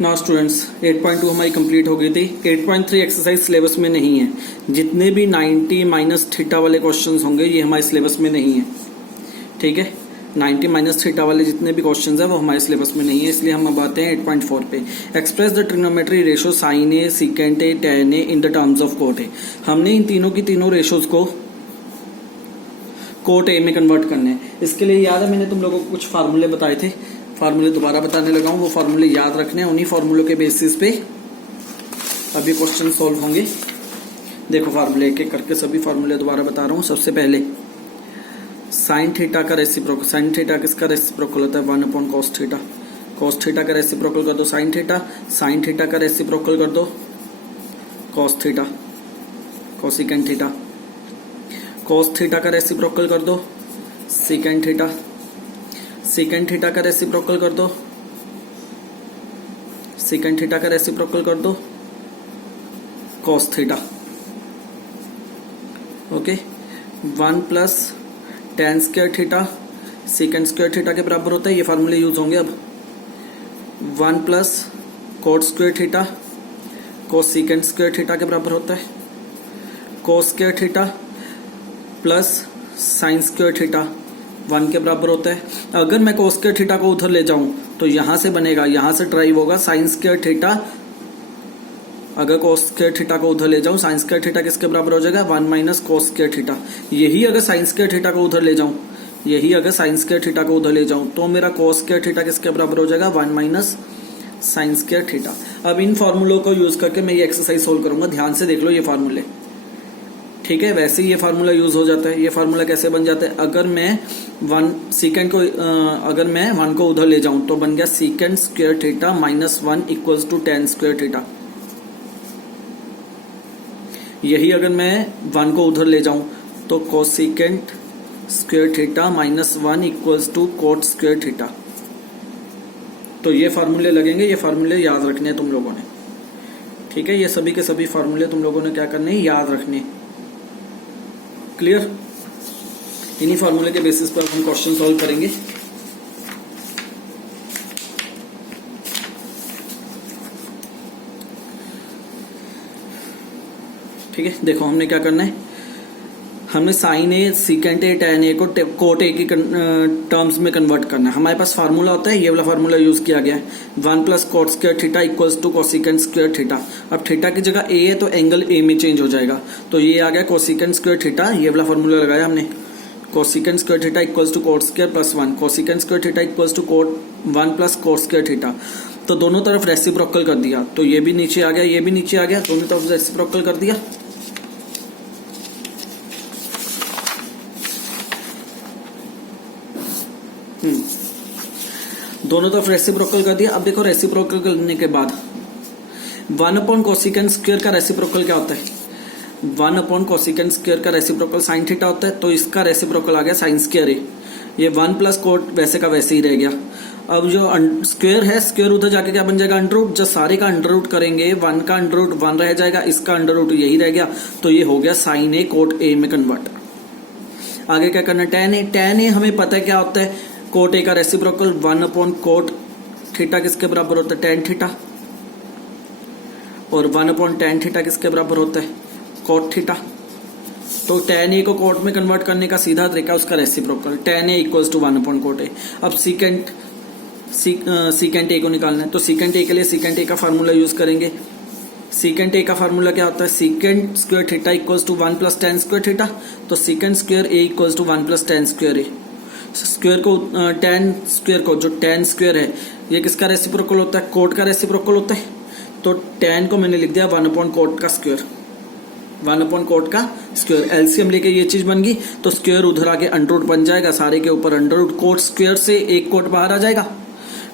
Now students 8.2 हमारी complete हो गई थी। 8.3 एक्सरसाइज सिलेबस में नहीं है। जितने भी 90 माइनस थीटा वाले क्वेश्चंस होंगे ये हमारे सिलेबस में नहीं है। ठीक है, 90 माइनस थीटा वाले जितने भी क्वेश्चंस है वो हमारे सिलेबस में नहीं है, इसलिए हम अब आते हैं 8.4 पे। Express the trigonometry ratio sine A, secant A, tan A in the terms of cot A. हमने इन तीनों की तीनों रेशोज को कोट ए में कन्वर्ट करने हैं। इसके लिए याद है मैंने तुम लोगों को कुछ फार्मूले बताए थे, फार्मूले दोबारा बताने लगा हूं। वो फार्मूले याद रखने हैं, उन्हीं फार्मूलों के बेसिस पे अभी क्वेश्चन सॉल्व होंगे। देखो फार्मूले एक एक करके सभी फार्मूले दोबारा बता रहा हूं। सबसे पहले साइन थीटा का रेसिप्रोकल, साइन थीटा किसका रेसिप्रोकल होता है 1 upon cos theta. Cos theta का रेसिप्रोकल कर दो साइन थीटा, साइन थीटा का रेसिप्रोकल कर दो cos theta, cosecant theta. Cos theta का रेसिप्रोकल कर दो सीकेंट थीटा, सीकेंट थीटा का रेसिप्रोकल कर दो, सीकेंट थीटा का रेसिप्रोकल कर दो cos theta. Okay, 1 plus tan square theta secant square theta के बराबर होता है। ये फार्मूले यूज होंगे अब। 1 plus cot square theta cos secant square theta के बराबर होता है। Cos square theta plus sign square theta 1 के बराबर होता है। अगर मैं कोस स्क्वायर थीटा को उधर ले जाऊं तो यहां से बनेगा, यहां से ड्राइव होगा साइन स्क्वायर थीटा। अगर कोस स्क्वायर थीटा को उधर ले जाऊं, साइन स्क्वायर थीटा किसके बराबर हो जाएगा 1 माइनस कोस स्क्वायर थीटा। यही अगर साइन स्क्वायर थीटा को उधर ले जाऊं, यही अगर साइन स्क्वायर थीटा को उधर ले जाऊं तो मेरा कोस स्क्वायर थीटा किसके बराबर हो जाएगा 1 माइनस साइन स्क्वायर थीटा। अब इन फॉर्मूलों को यूज करके मैं ये एक्सरसाइज सोल्व करूंगा। ध्यान से देख लो ये फार्मूले, ठीक है। वैसे ही ये फार्मूला यूज हो जाता है। ये फार्मूला कैसे बन जाता है, अगर मैं 1 सीकेंट को अगर मैं 1 को उधर ले जाऊं तो बन गया secant square theta minus 1 equals to tan square theta. यही अगर मैं 1 को उधर ले जाऊं तो cosecant square theta minus 1 equals to cot square theta. तो ये फार्मूले लगेंगे, ये फार्मूले याद रखने हैं तुम लोगों ने, ठीक है। ये सभी के सभी फार्मूले तुम लोगों ने क्या करने हैं, याद रखने। क्लियर। इन्हीं फार्मूले के बेसिस पर हम क्वेश्चन सॉल्व करेंगे। ठीक है, देखो हमने क्या करना है, हमने sine A, secant A, tan A को कोट ए की टर्म्स में कन्वर्ट करना है। हमारे पास फार्मूला होता है, ये वाला फार्मूला यूज किया गया है 1 plus cot square theta equals to cosecant square theta. अब थीटा की जगह ए है तो एंगल ए में चेंज हो जाएगा, तो ये आ गया कोसिकेंट स्क्वायर थीटा। ये वाला फार्मूला लगाया हमने, cosecant square theta equals to cot square plus 1, cosecant square theta equals to cot 1 plus cot square theta. तो दोनों तरफ रेसिप्रोकल कर दिया, तो ये भी नीचे आ गया, ये भी नीचे आ गया, दोनों तरफ रेसिप्रोकल कर दिया। दोनों तरफ रेसिप्रोकल कर दिया। अब देखो रेसिप्रोकल करने के बाद 1 अपॉन कोसिकेंट स्क्वायर का रेसिप्रोकल क्या होता है, 1 अपॉन कोसिकेंट स्क्वायर का रेसिप्रोकल साइन थीटा होता है, तो इसका रेसिप्रोकल आ गया साइन स्क्वायर ए। ये 1 प्लस कोट वैसे का वैसे ही रह गया। अब जो स्क्वायर है, स्क्वायर उधर जाके क्या बन जाएगा अंडर रूट। जब सारे का अंडर रूट करेंगे 1 का अंडर रूट 1 रह जाएगा, इसका अंडर रूट यही रह गया, तो ये हो गया साइन ए कोट ए में कन्वर्ट। आगे क्या करना है, टेन ए। टेन ए हमें पता है क्या होता है, कोट ए का रेसिप्रोकल 1 अपॉन कोट थीटा किसके बराबर होता है टेन थीटा, और 1 अपॉन टेन थीटा किसके बराबर होता है कोट थीटा। तो टेन ए को कोट में कन्वर्ट करने का सीधा तरीका उसका reciprocal, tan A equals to 1 upon cot A. अब सीकेंट ए को निकालना है, तो सीकेंट ए के लिए सीकेंट ए का फार्मूला यूज करेंगे। सीकेंट ए का फार्मूला क्या होता है, secant square theta equals to 1 plus tan square theta. तो secant square A equals to 1 plus tan square A. Square को टेन स्क्वायर को, जो टेन स्क्वायर है ये किसका रेसिप्रोकल होता है, कोट का रेसिप्रोकल होता है। तो टेन को मैंने लिख दिया 1 अपॉन कोट का स्क्वायर, 1 अपॉन कोट का स्क्वायर। एलसीएम लेके ये चीज बन गई, तो स्क्वायर उधर आके अंडर रूट बन जाएगा, सारे के ऊपर अंडर रूट। कोट स्क्वायर से एक कोट बाहर आ जाएगा,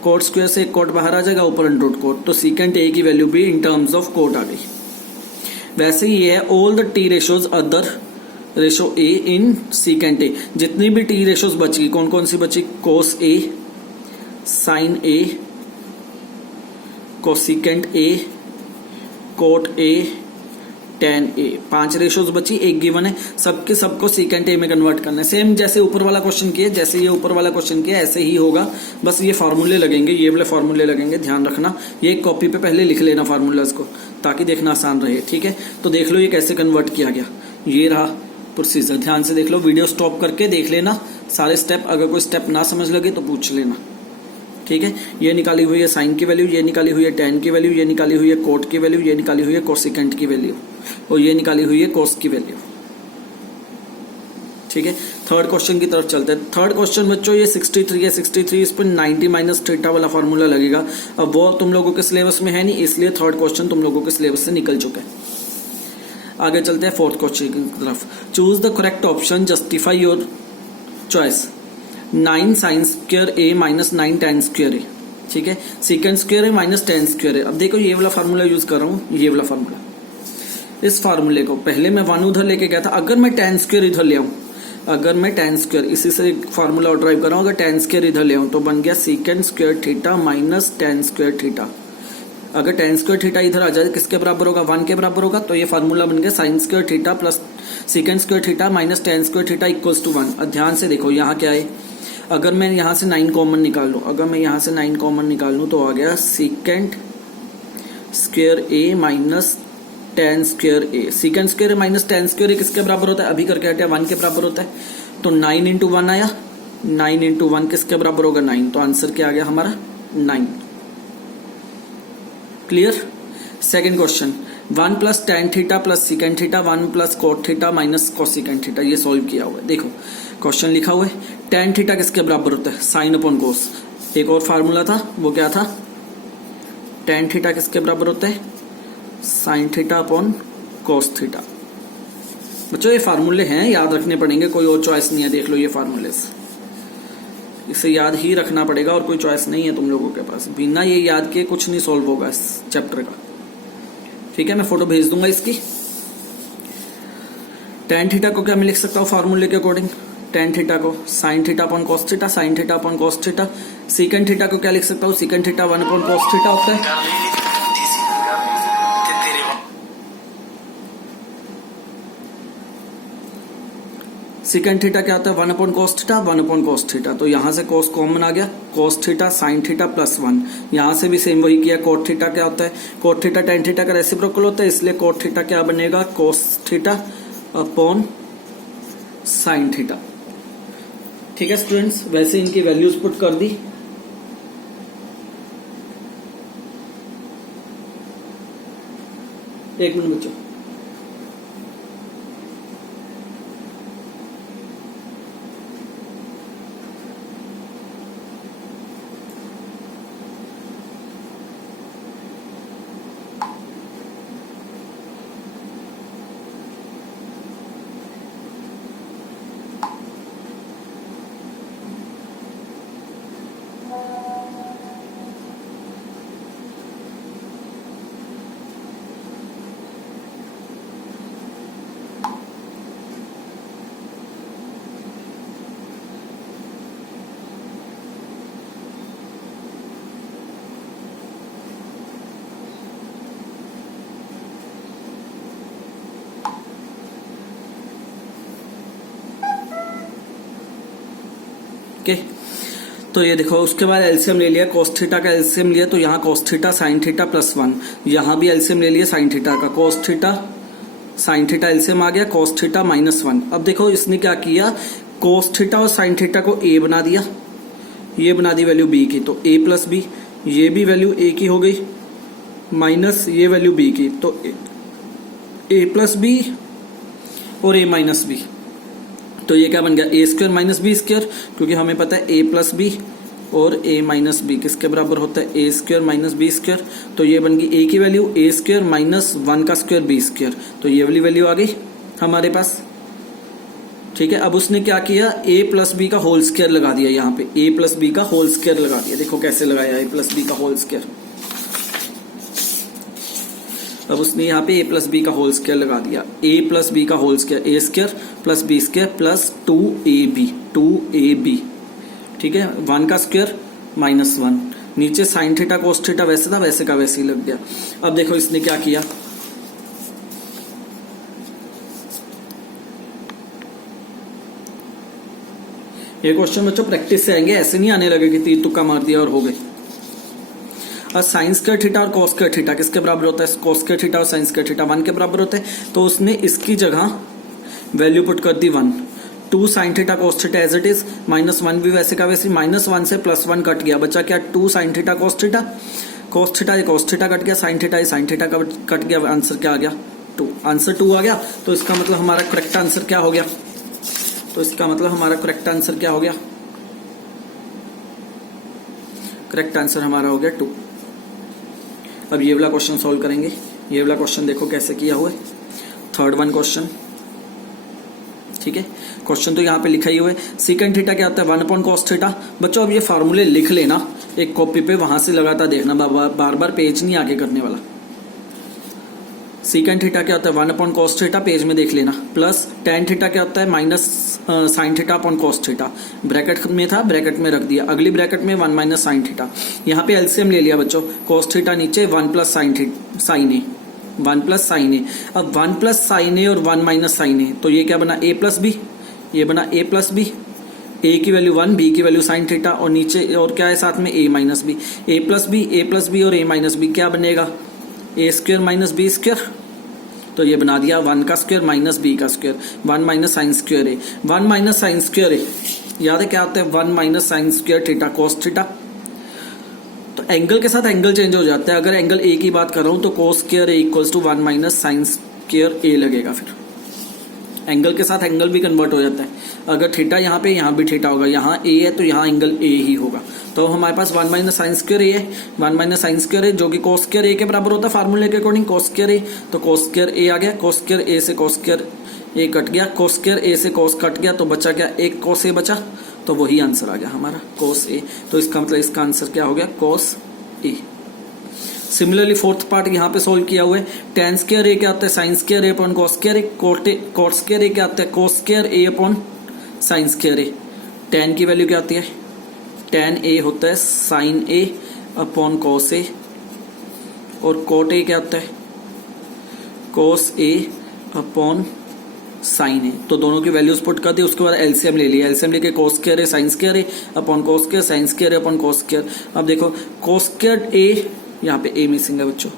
कोट स्क्वायर से एक कोट बाहर आ जाएगा, ऊपर अंडर रूट कोट। तो सीकेंट ए की वैल्यू भी इन टर्म्स ऑफ कोट आ गई। वैसे ही ये है all the T ratios other ratio A in secant A. जितनी भी टी रेशोज बची, कौन कौन सी बची, cos A, sine A, cosecant A, cot A, tan a। 5 ratios बची, एक गिवन है, सबके सबको सीकेंट ए में कन्वर्ट करना है। सेम जैसे ऊपर वाला क्वेश्चन किया, जैसे ये ऊपर वाला क्वेश्चन किया ऐसे ही होगा, बस ये फार्मूले लगेंगे, ये वाले फार्मूले लगेंगे, ध्यान रखना। ये एक कॉपी पे पहले लिख लेना फार्मूलाज को, ताकि देखना आसान रहे, ठीक है। तो देख लो ये कैसे कन्वर्ट किया गया, ये रहा प्रोसीजर। ध्यान से देख लो, वीडियो स्टॉप करके देख लेना सारे स्टेप, अगर कोई स्टेप ना समझ लगे तो पूछ लेना, ठीक है। ये निकाली हुई है साइन की वैल्यू, ये निकाली हुई है टेन की वैल्यू, ये निकाली हुई है कोट की वैल्यू, ये निकाली हुई है कोसिकेंट की वैल्यू, और ये निकाली हुई है कोस की वैल्यू, ठीक है। थर्ड क्वेश्चन की तरफ चलते हैं। थर्ड क्वेश्चन बच्चों ये 63 है, 63 इस पर 90 माइनस थीटा वाला फॉर्मूला लगेगा। अब वो तुम लोगों के सिलेबस में है नहीं, इसलिए थर्ड क्वेश्चन तुम लोगों के सिलेबस से निकल चुका है। आगे चलते हैं फोर्थ क्वेश्चन की तरफ। Choose the correct option, justify your choice. 9 sine square A minus 9 tan square A, ठीक है। सीकेंट स्क्वायर है माइनस टेन स्क्वायर है। अब देखो ये वाला फार्मूला यूज कर रहा हूं, ये वाला फार्मूला। इस फार्मूले को पहले मैं 1 उधर लेके गया था, अगर मैं टेन स्क्वायर इधर ले आऊं, अगर मैं टेन स्क्वायर इसी से फार्मूला ड्राइव कर रहा हूं, अगर टेन स्क्वायर इधर ले आऊं तो बन गया secant square theta minus tan square theta. अगर टेन स्क्वायर थीटा इधर आ जाए किसके बराबर होगा, 1 के बराबर होगा। तो ये फार्मूला बन गया sine square theta plus secant square theta minus tan square theta equals to 1। अब ध्यान से देखो यहाँ क्या है, अगर मैं यहाँ से 9 कॉमन निकाल लूं, अगर मैं यहाँ से 9 कॉमन निकाल लूं तो आ गया secant square A minus tan square A. Secant square A minus tan square ए किसके बराबर होता है, अभी करके हटे 1 के बराबर होता है। तो 9 इंटू 1 आया, 9 इंटू 1 किसके बराबर होगा 9। तो आंसर क्या आ गया हमारा 9। Clear. Second question, 1 plus tan theta plus secant theta 1 plus cot theta minus cosecant theta, ये सॉल्व किया हुआ है। देखो क्वेश्चन लिखा हुआ है, टेन थीटा किसके बराबर होता है, साइन अपॉन कोस। एक और फार्मूला था, वो क्या था, टेन थीटा किसके बराबर होता है, sine theta upon cos theta. बच्चों ये फार्मूले हैं, याद रखने पड़ेंगे, कोई और चॉइस नहीं है। देख लो ये फार्मूले, इसे याद ही रखना पड़ेगा और कोई चॉइस नहीं है तुम लोगों के पास। बिना ये याद किए कुछ नहीं सॉल्व होगा इस चैप्टर का, ठीक है। मैं फोटो भेज दूंगा इसकी। टेन थीटा को क्या मैं लिख सकता हूँ फार्मूले के अकॉर्डिंग, टेन थीटा को sine theta upon cos theta, sine theta upon cos theta. Secant theta को क्या लिख सकता हूँ, secant theta 1 upon cos theta होता है। सीकेंट थीटा क्या होता है, 1 upon cos theta, 1 upon cos theta. तो यहां से कॉस कॉमन आ गया, cos theta sine theta plus 1। यहां से भी सेम वही किया। कोट थीटा क्या होता है, कोट थीटा टेन थीटा का रेसिप्रोकल होता है, इसलिए कोट थीटा क्या बनेगा, cos theta upon sine theta, ठीक है स्टूडेंट्स। वैसे इनकी वैल्यूज पुट कर दी। एक मिनट बच्चों, ओके। तो ये देखो उसके बाद एलसीएम ले लिया, cos थीटा का एलसीएम लिया, तो यहाँ cos theta sin theta plus 1। यहाँ भी एलसीएम ले लिया sin थीटा का, cos theta sin theta LCM आ गया, cos थीटा माइनस 1। अब देखो इसने क्या किया, cos थीटा और sin थीटा को a बना दिया, ये बना दी वैल्यू b की, तो a प्लस b, ये भी वैल्यू a की हो गई, माइनस ये वैल्यू b की, तो a प्लस b और a माइनस b। तो ये क्या बन गया, ए स्क्वायर माइनस बी स्क्वायर, क्योंकि हमें पता है ए प्लस बी और ए माइनस बी किसके बराबर होता है, ए स्क्वायर माइनस बी स्क्वायर। तो ये बन गई ए की वैल्यू ए स्क्वायर माइनस 1 का स्क्वायर बी स्क्वायर। तो ये वाली वैल्यू आ गई हमारे पास, ठीक है। अब उसने क्या किया, ए प्लस बी का होल स्क्वायर लगा दिया, यहाँ पे ए प्लस बी का होल स्क्वायर लगा दिया। देखो कैसे लगाया ए प्लस बी का होल स्क्वायर। अब उसने यहाँ पे ए प्लस बी का होल स्क्वायर लगा दिया, ए प्लस बी का whole square, A square plus B square plus 2ab, ठीक है। 1 का स्क्वायर माइनस 1, नीचे साइन थीटा कोस थीटा वैसे था वैसे का वैसे ही लग गया। अब देखो इसने क्या किया, ये क्वेश्चन बच्चों प्रैक्टिस से आएंगे, ऐसे नहीं आने लगे कि तीर तुक्का मार दिया और हो गए। और साइन स्क्वायर थीटा और कॉस स्क्वायर थीटा किसके बराबर होता है? कॉस स्क्वायर थीटा और साइन स्क्वायर थीटा 1 के बराबर होते हैं। तो उसने इसकी जगह वैल्यू पुट कर दी 1। 2 sine theta cos theta as it is, -1 भी वैसे का वैसे, -1 से +1 कट गया, बचा क्या? 2 sine theta cos theta, cos theta ये कॉस थीटा कट गया, साइन थीटा ये साइन थीटा कट गया, आंसर क्या आ गया? 2। आंसर 2 आ गया। तो इसका मतलब हमारा करेक्ट आंसर क्या हो गया? तो इसका मतलब हमारा करेक्ट आंसर क्या हो गया? करेक्ट आंसर हमारा हो गया 2। अब ये वाला क्वेश्चन सॉल्व करेंगे। ये वाला क्वेश्चन देखो कैसे किया हुआ है, थर्ड वन क्वेश्चन। ठीक है, क्वेश्चन तो यहाँ पे लिखा ही हुआ है। सीकेंट थीटा क्या होता है? 1 अपॉन कॉस थीटा। बच्चों अब ये फार्मूले लिख लेना एक कॉपी पे, वहां से लगातार देखना, बार बार पेज नहीं आगे करने वाला। सीकेंट थीटा क्या होता है? 1 अपॉन कॉस थीटा, पेज में देख लेना। प्लस टेन थीटा क्या होता है? Minus sine theta upon cos theta. Bracket में था, ब्रैकेट में रख दिया, अगली ब्रैकेट में 1 माइनस साइन थीटा। यहाँ पे एलसीएम ले लिया बच्चों, कॉस थीटा नीचे 1 प्लस साइन ए, 1 प्लस साइन ए। अब 1 प्लस साइन ए और 1 माइनस साइन ए, तो ये क्या बना? ए प्लस बी, ये बना ए प्लस बी। ए की वैल्यू 1, बी की वैल्यू साइन थीटा, और नीचे और क्या है साथ में? A minus B. A plus B और ए माइनस बी क्या बनेगा? A square minus B square. तो ये बना दिया 1 का स्क्वायर माइनस बी का square, 1 minus sine square A. 1 minus sine square A याद है क्या होता है? 1 minus sine square theta cos theta. तो एंगल के साथ एंगल चेंज हो जाता है। अगर एंगल ए की बात कर रहा हूं तो cos square A equals to 1 minus sine square A लगेगा। फिर एंगल के साथ एंगल भी कन्वर्ट हो जाता है। अगर थीटा यहाँ पे, यहाँ भी थीटा होगा, यहाँ ए है तो यहाँ एंगल ए ही होगा। तो हमारे पास 1 माइनस साइन स्क्वायर ए है, 1 माइनस साइन स्क्वायर ए जो कि कॉस स्क्वायर ए के बराबर होता है फार्मूले के अकॉर्डिंग, कॉस स्क्वायर ए। तो कॉस स्क्वायर ए आ गया, कॉस स्क्वायर ए से कॉस स्क्वायर ए कट गया, कॉस स्क्वायर ए से कॉस कट गया, तो बचा क्या? एक कॉस ए बचा, तो वही आंसर आ गया हमारा कॉस ए। तो इसका मतलब इसका आंसर क्या हो गया? Cos A. Similarly fourth part यहाँ पे सोल्व किया हुआ है। टेन स्क्वायर ए क्या होता है? Sign square A upon cos square A. Cot square ए क्या होता है? Cos square A upon sine square A. Ten की वैल्यू क्या होती है? टेन ए होता है साइन ए अपॉन कॉस ए, और कॉट ए क्या होता है? कॉस ए अपॉन साइन ए। तो दोनों की वैल्यूज पुट कर दी, उसके बाद एलसीएम ले लिया। एलसीएम लेके cos square A sine square A upon cos square sine square upon cos square. अब देखो कॉस स्क्वायर ए, यहाँ पे ए मिसिंग है बच्चों,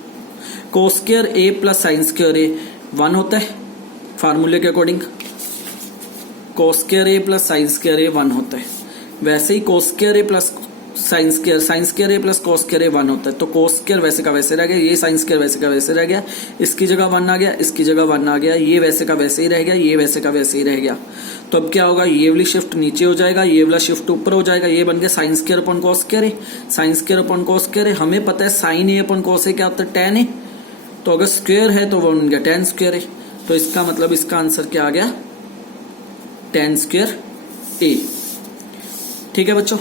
cos square A plus sign square A 1 होता है फार्मूले के according. Cos square A plus sign square A 1 होता है। वैसे ही cos square A plus sign square A plus cos square A 1 होता है। तो कॉस स्क्वायर वैसे का वैसे रह गया, ये साइन स्क्वायर वैसे का वैसे रह गया, इसकी जगह 1 आ गया, इसकी जगह 1 आ गया, ये वैसे का वैसे ही रह गया, ये वैसे का वैसे ही रह गया। तो अब क्या होगा? ये वाली शिफ्ट नीचे हो जाएगा, ये वाला शिफ्ट ऊपर हो जाएगा, ये बन गया sine square upon cos square A, sine square upon cos square A. हमें पता है sine A upon cos A क्या होता है? Tan A. तो अगर स्क्वायर है तो वो बन गया टेन स्क्वायर ए। तो इसका मतलब इसका आंसर क्या आ गया? Ten square A. ठीक है बच्चों,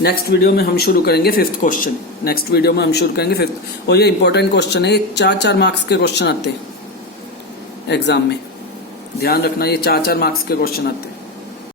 नेक्स्ट वीडियो में हम शुरू करेंगे फिफ्थ क्वेश्चन। नेक्स्ट वीडियो में हम शुरू करेंगे फिफ्थ, और ये इंपॉर्टेंट क्वेश्चन है। 4-4 मार्क्स के क्वेश्चन आते हैं एग्जाम में, ध्यान रखना, ये 4-4 मार्क्स के क्वेश्चन आते हैं।